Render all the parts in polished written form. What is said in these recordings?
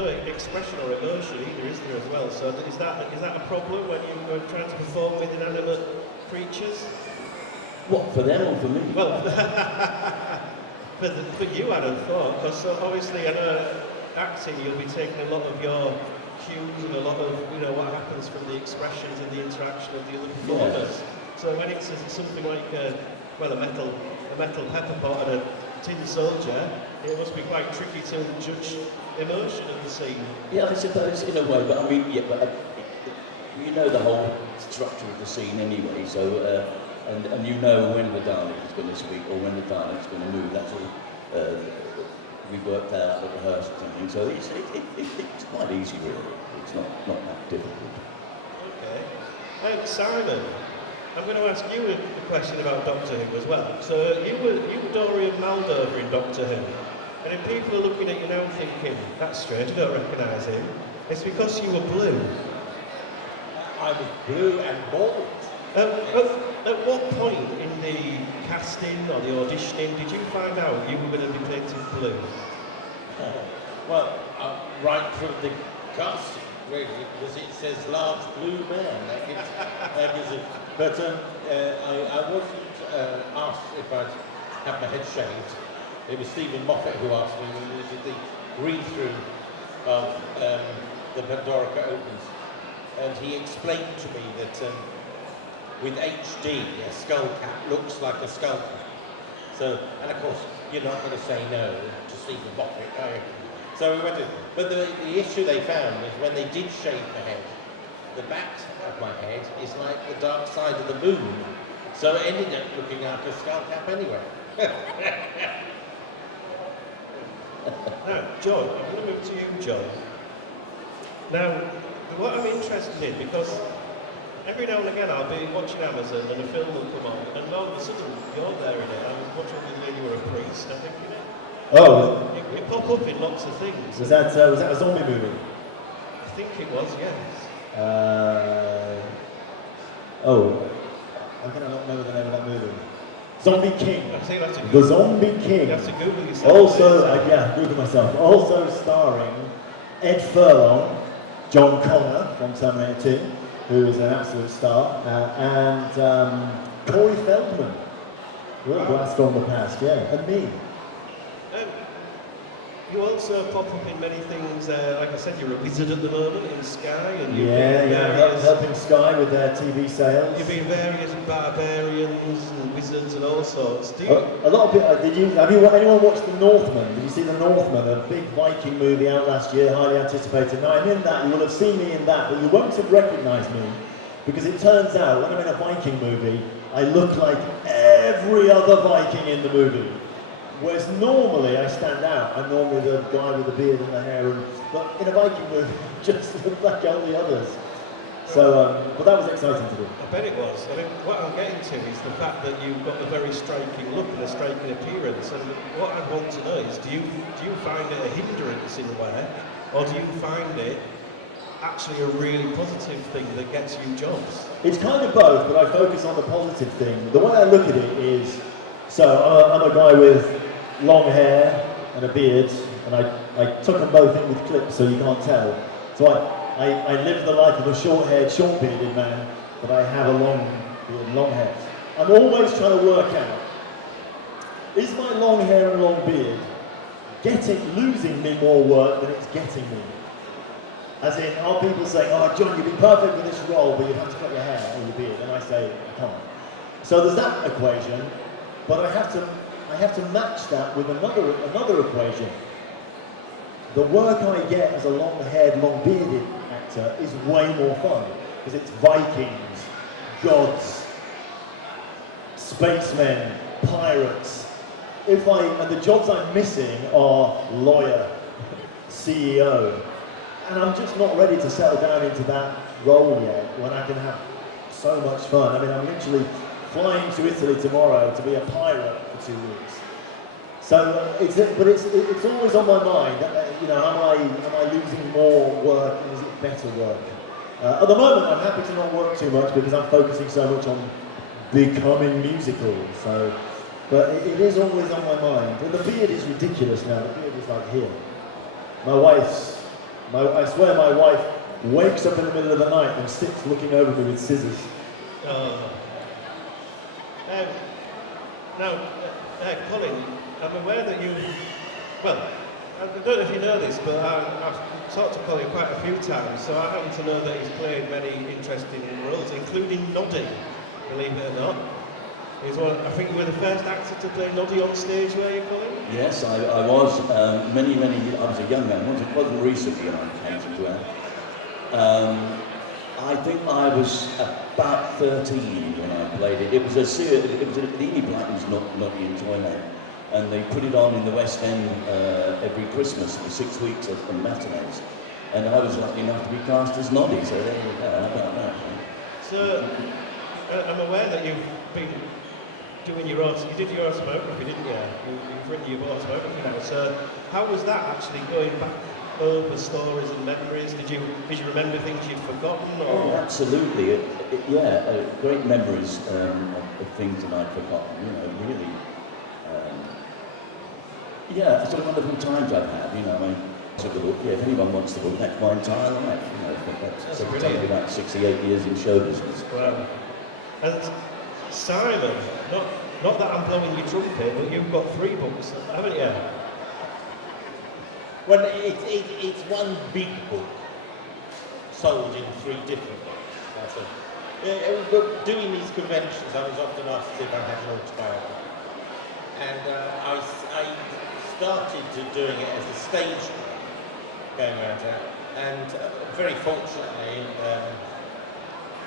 no expression or emotion either, is there, as well? So is that a problem when you're trying to perform with inanimate creatures? What, for them or for me? Well, for you, I'd have thought, because obviously I know acting, you'll be taking a lot of your cues and a lot of what happens from the expressions and the interaction of the other performers. Yeah. So when it's something like a metal pepper pot and a tin soldier, it must be quite tricky to judge emotion of the scene. Yeah, I suppose in a way, but I mean, yeah, but you know the whole structure of the scene anyway. So and you know when the Dalek is going to speak or when the Dalek is going to move. That's all we worked out at rehearsal or something. So it's quite easy really. It's not that difficult. Okay. Simon, I'm going to ask you a question about Doctor Who as well. So you were Dorian Maldover in Doctor Who, and if people are looking at you now thinking, that's strange, I don't recognise him, it's because you were blue. I was blue and bald. At what point in the casting or the auditioning did you find out you were going to be painted blue? Well, right from the casting, really, because it says large blue man. That gives it. But I wasn't asked if I'd have my head shaved. It was Stephen Moffat who asked me when we did the read-through of the Pandorica Opens. And he explained to me that with HD, a skull cap looks like a skull cap. So, and of course, you're not going to say no to Stephen Moffat, are you? So we went to, but the issue they found was when they did shave the head, the back of my head is like the dark side of the moon. So it ended up looking like a skull cap anyway. Now, John, I'm going to move to you, John. Now, what I'm interested in, because every now and again I'll be watching Amazon and a film will come on, and all of a sudden you're there in it. I was watching when you were a priest, I think, you know. Oh. You pop up in lots of things. Was that a zombie movie? I think it was, yes. How can I not remember the name of that movie? Zombie King. I think that's a good. The Zombie King. You have to Google yourself. Also, Google myself. Also starring Ed Furlong, John Connor from Terminator 2, who is an absolute star, and Corey Feldman, real blast from the past, yeah, and me. You also pop up in many things, like I said, you're a wizard at the moment in Sky, and you've helping Sky with their TV sales. You've been various barbarians and wizards and all sorts. Do you? A lot of people. Have anyone watched The Northman? Did you see The Northman? A big Viking movie out last year, highly anticipated. Now I'm in that. You will have seen me in that, but you won't have recognised me because it turns out when I'm in a Viking movie, I look like every other Viking in the movie. Whereas normally I stand out. I'm normally the guy with the beard and the hair, but in a Viking movie, I just look like all the others. So, but that was exciting to do. I bet it was. I mean, what I'm getting to is the fact that you've got a very striking look and a striking appearance. And what I want to know is, do you find it a hindrance in work, or do you find it actually a really positive thing that gets you jobs? It's kind of both, but I focus on the positive thing. The way I look at it is, so I'm a guy with long hair and a beard, and I took them both in with clips so you can't tell. So I live the life of a short-haired, short-bearded man, but I have a long beard and long hair. I'm always trying to work out, is my long hair and long beard losing me more work than it's getting me? As in, are people saying, oh John, you'd be perfect for this role, but you'd have to cut your hair or your beard, and I say, I can't. So there's that equation, but I have to match that with another equation. The work I get as a long-haired, long-bearded actor is way more fun because it's Vikings, gods, spacemen, pirates. And the jobs I'm missing are lawyer, CEO, and I'm just not ready to settle down into that role yet when I can have so much fun. I mean, I'm literally flying to Italy tomorrow to be a pirate for 2 weeks. So it's always on my mind. Am I losing more work and is it better work? At the moment, I'm happy to not work too much because I'm focusing so much on becoming musical. So, but it is always on my mind. And the beard is ridiculous now. The beard is like here. My wife's I swear my wife wakes up in the middle of the night and sits looking over me with scissors. Oh. Now, Colin, I'm aware that you, well, I don't know if you know this, but I've talked to Colin quite a few times, so I happen to know that he's played many interesting roles, including Noddy, believe it or not. He's one, I think you were the first actor to play Noddy on stage, were you, Colin? Yes, I was. Many, I was a young man. It wasn't recently when I came to Glen. I think I was about 13 when I played it. It was a series. It was Enid Blyton's Noddy in Toyland, and they put it on in the West End every Christmas for 6 weeks at the matinees. And I was lucky enough to be cast as Noddy. So there you go. How about that? So I'm aware that you've been doing you did your autobiography, didn't you? You've written your autobiography now. So how was that actually going back over stories and memories? Did you remember things you'd forgotten? Or? Oh, absolutely. Great memories of things that I'd forgotten. You know, really. Sort of wonderful times I've had. You know, I mean, took the book. Yeah, if anyone wants the book, that's my entire life. You know, that's taken about 68 years in show business. Wow. And Simon, not that I'm blowing your trumpet, but you've got 3 books, haven't you? Well, it's one big book sold in 3 different books. That's it. But doing these conventions, I was often asked if I had an autobiography, and I started doing it as a stage play, going around town, and very fortunately,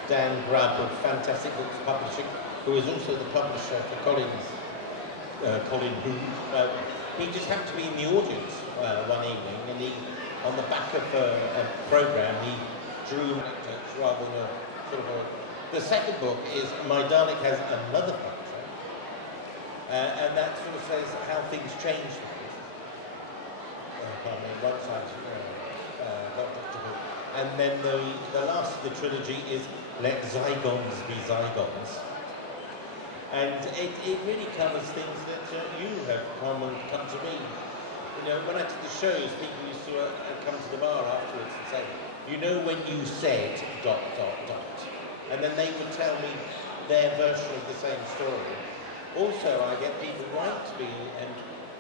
Dan Grubb of Fantastic Books Publishing, who is also the publisher for Colin Spaull, he just happened to be in the audience one evening, and he, on the back of a programme, he drew anecdotes rather than a sort of a... The second book is My Dalek Has Another Function, and that sort of says how things change for us. Pardon me, one side, Doctor Who. And then the last of the trilogy is Let Zygons Be Zygons. And it really covers things that you have come to read. You know, when I did the shows, people used to come to the bar afterwards and say, you know when you said ... And then they would tell me their version of the same story. Also, I get people write to me and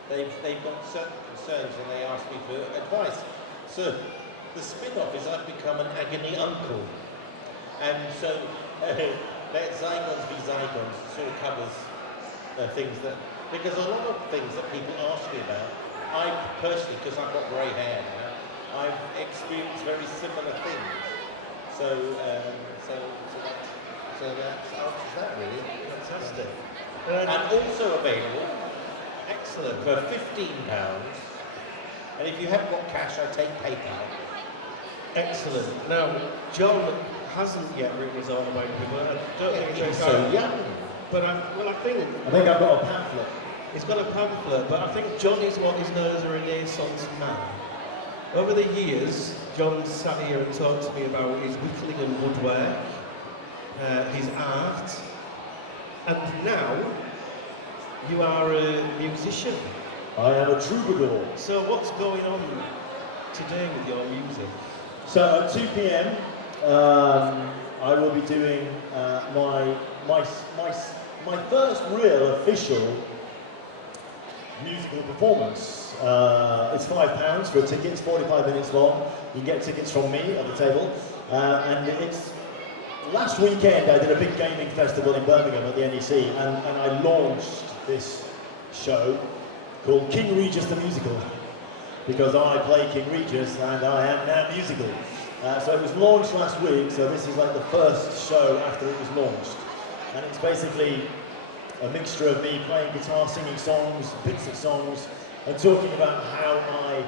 they've got certain concerns and they ask me for advice. So the spin-off is I've become an agony uncle. And so Let Zygons Be Zygons sort of covers things that, because a lot of things that people ask me about, I personally, because I've got grey hair now, I've experienced very similar things. So that answers that really. Fantastic. And also available, Excellent. for £15. And if you haven't got cash, I take PayPal. Excellent. Now, John hasn't yet written his autobiography, but I don't think He's it's so young. But I think I've got a pamphlet. he's got a pamphlet, but I think John is what is known as a Renaissance man. Over the years, John sat here and talked to me about his whittling and woodwork, his art, and now you are a musician. I am a troubadour. So what's going on today with your music? So at 2 p.m, I will be doing my first real official musical performance. It's £5 for a ticket. It's 45 minutes long. You can get tickets from me at the table, and it's. Last weekend I did a big gaming festival in Birmingham at the NEC, and I launched this show called King Regis the Musical, because I play King Regis and I am now musical. So it was launched last week, so this is like the first show after it was launched. And it's basically a mixture of me playing guitar, singing songs, bits of songs, and talking about how I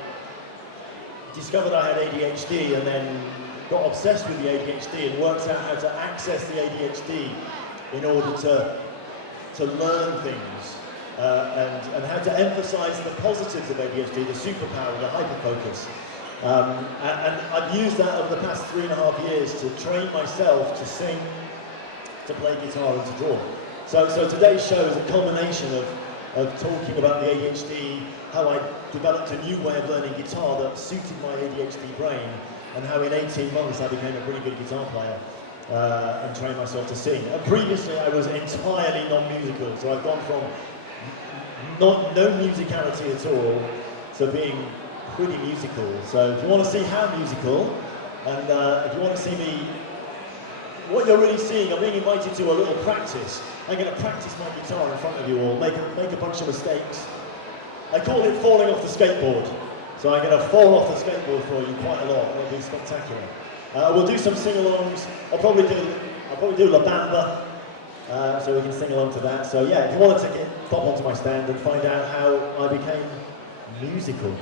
discovered I had ADHD and then got obsessed with the ADHD and worked out how to access the ADHD in order to learn things and how to emphasize the positives of ADHD, the superpower, the hyperfocus. And I've used that over the past 3.5 years to train myself to sing, to play guitar and to draw. So today's show is a culmination of talking about the ADHD, how I developed a new way of learning guitar that suited my ADHD brain, and how in 18 months I became a pretty good guitar player and trained myself to sing. And previously I was entirely non-musical, so I've gone from no musicality at all to being pretty musical. So if you want to see how musical, and if you want to see me, what you're really seeing, I'm being invited to a little practice. I'm going to practice my guitar in front of you all, make a bunch of mistakes. I call it falling off the skateboard. So I'm going to fall off the skateboard for you quite a lot. It'll be spectacular. We'll do some sing-alongs. I'll probably do La Bamba, so we can sing along to that. So yeah, if you want a ticket, pop onto my stand and find out how I became musical.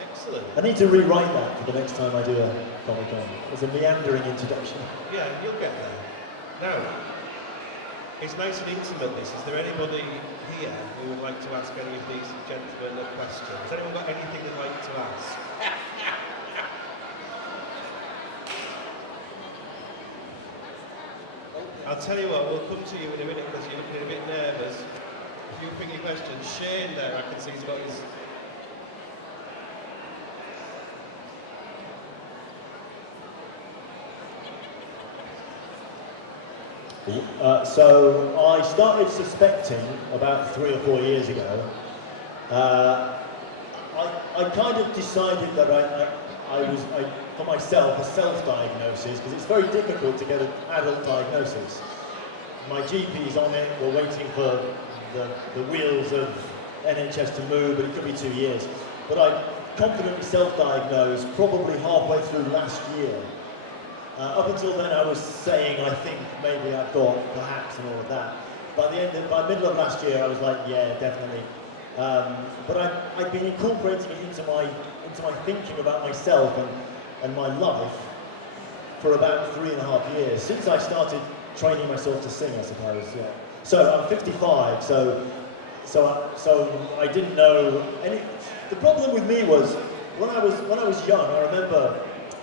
Excellent. I need to rewrite that for the next time I do a Comic-Con. It's a meandering introduction. Yeah, you'll get there. Now, it's nice and intimate, this. Is there anybody here who would like to ask any of these gentlemen a question? Has anyone got anything they'd like to ask? I'll tell you what, we'll come to you in a minute because you're looking a bit nervous. If you think your question, Shane there, I can see he's got his... So I started suspecting about 3 or 4 years ago. I kind of decided that I for myself, a self-diagnosis, because it's very difficult to get an adult diagnosis. My GP's on it, we're waiting for the wheels of NHS to move, but it could be 2 years. But I confidently self-diagnosed probably halfway through last year. Up until then I was saying, I think maybe I've got perhaps and all of that. By middle of last year I was like, yeah, definitely. But I've been incorporating it into my thinking about myself and my life for about 3.5 years, since I started training myself to sing, I suppose, yeah. So I'm 55, so I didn't know any. The problem with me was, when I was young, I remember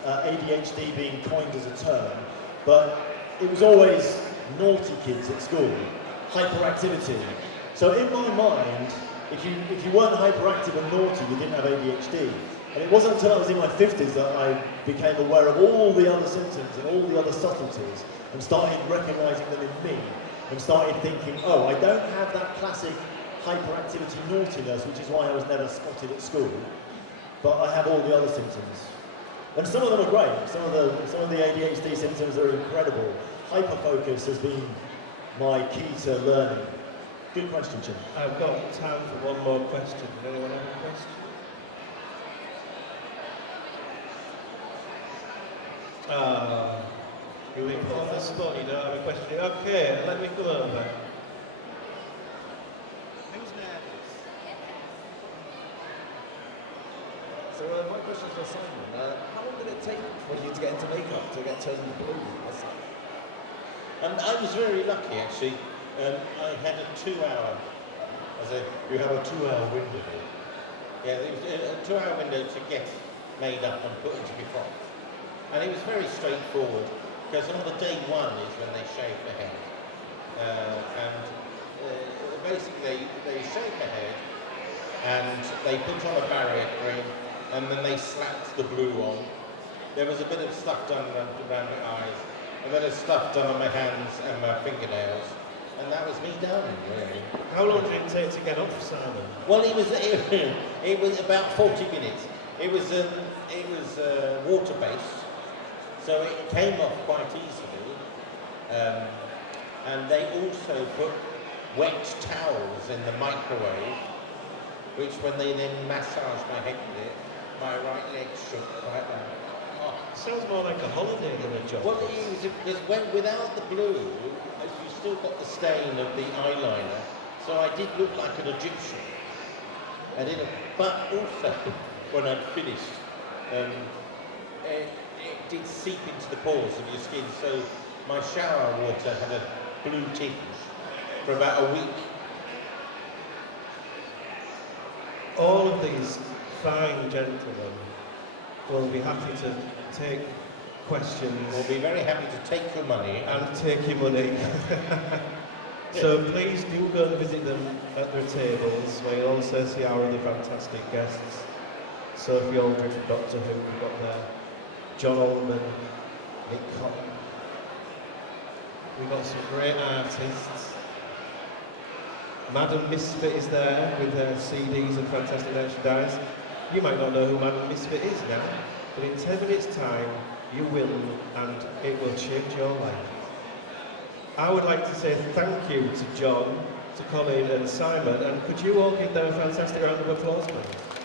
ADHD being coined as a term, but it was always naughty kids at school, hyperactivity. So in my mind, if you weren't hyperactive and naughty, you didn't have ADHD. And it wasn't until I was in my 50s that I became aware of all the other symptoms and all the other subtleties and started recognizing them in me and started thinking, oh, I don't have that classic hyperactivity naughtiness, which is why I was never spotted at school, but I have all the other symptoms. And some of them are great. Some of the ADHD symptoms are incredible. Hyperfocus has been my key to learning. Good question, Jim. I've got time for one more question. Does anyone have a question? You've been put on the spot, you don't have a question. Okay, let me come over. Who's nervous? So my question is for Simon. How long did it take for you to get into makeup, to get turned blue? I was very lucky, actually. I had a 2-hour. You have a 2-hour window. Yeah, it was a 2-hour window to get made up and put into your frock. And it was very straightforward, because on the day one is when they shave the head. Basically, they shave the head, and they put on a barrier cream, and then they slapped the blue on. There was a bit of stuff done around the eyes, a bit of stuff done on my hands and my fingernails, and that was me done, really. How long did it take to get off, Simon? Well, it was about 40 minutes. It was water-based, so it came off quite easily. And they also put wet towels in the microwave, which when they then massaged my head with it, my right leg shook quite loud. Oh. Sounds more like a holiday than a job. Well, because without the blue, you still got the stain of the eyeliner, so I did look like an Egyptian. But also, when I'd finished, it did seep into the pores of your skin, so my shower water had a blue tinge for about a week. All of these fine gentlemen will be happy to take questions We'll be very happy to take your money and take your money. So please do go and visit them at their tables, where you'll also see our other fantastic guests. Sophie Aldridge from Doctor Who, we've got there. John Oldman, Nick Cotton. We've got some great artists. Madam Misfit is there with their CDs and fantastic merchandise. You might not know who Madam Misfit is now, but in 10 minutes' time, you will, and it will change your life. I would like to say thank you to John, to Colin and Simon, and could you all give them a fantastic round of applause, please?